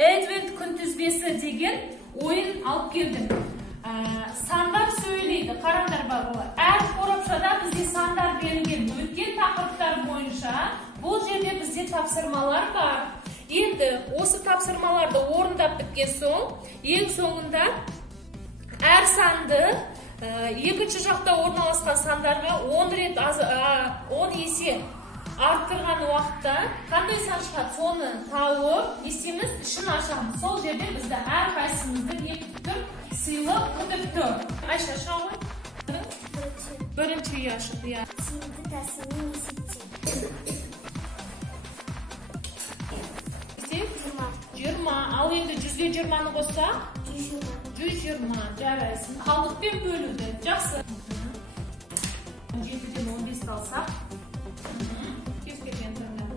Advent күнтізбесі деген ойын алып келдім. Сандар сөйлейді. Қараңдар бар. Әр қорапшада бізде сандар берілген. Өткен тақырыптар бойынша бұл жерде бізде тапсырмалар бар. Енді осы тапсырмаларды орындап біткен соң, ең соңында әр санды екінші жақта орналасқан сандарға 10 есе арттырған уақытта қандай сан шығады, соны тауып, естеміз ішін ашамыз. Сол жерде бізді әр қайсымызды не күтіп, сыйлық күтіп тұр. Айша, шауы? Бірінші яшық, я. Тиімді тәсілмен есептен. 20. Ал енді 100-ге 20-ны қосса? 120. Жарайсың. Қалдықпен бөлуді. Жақсы. 7-ден 15 алсақ. Кескелген тұрмады.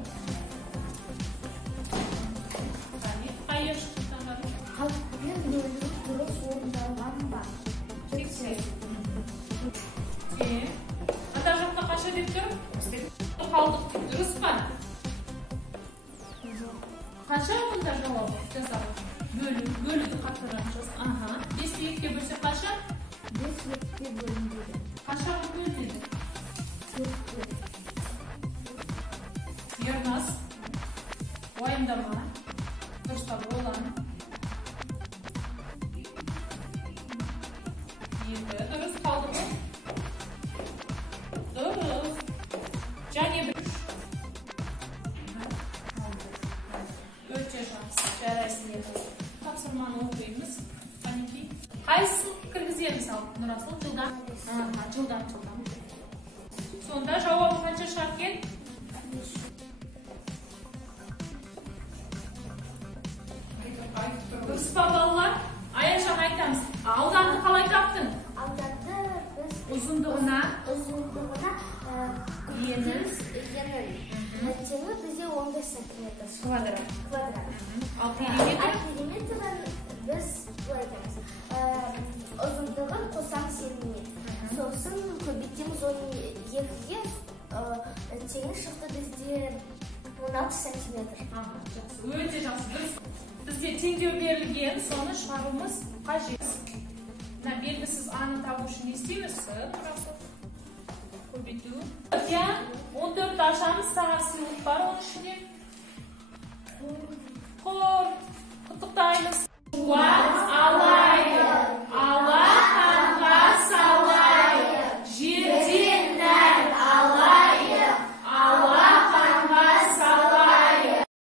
Қай яшық тұтанады? Қалдықпен бөлу дұрыс орындалған ба? 80. Ата жақта қанша деп тұр? Қалдық дұрыс па? Қанша мұнда жауабы жасалды? Бөлуді қатырған жас. 5-ті 2-ге бөлсе қанша? 5 2-ге бөлінеді. Қанша бөлінеді? 4-ке. Ерназ, уайымдама, дұрыстап ойлан. Енді дұрыс қалды ма? Дұрыс. Және бір. Өте жақсы. Жарайсың еді. Тапсырманы оқимыз. Қанекей. Қайсысын кіргіземіз ал? Нұрасыл, жылдан? Жылдан. Сонда жауабы қанша шығар кен? Дұрыс па балалар? Аяшан айтамыз. Ауданды қалай таптың? Ауданды біз Ұзындығына енін теңі бізде 15 сантиметр. Квадрат. Ал Периметрін біз бұлай айтамыз. Ұзындығын қосамыз 7 метр. Сосын көбейтеміз 12-ге теңі шықты бізде 16 сантиметр. Өте жақсы. Бізде теңдеу берілген, соны шығаруымыз қажет. Белгісіз аны табу үшін не істейміз? Көбейту. 14 ашамыз, саған сыйлық бар оның ішінде.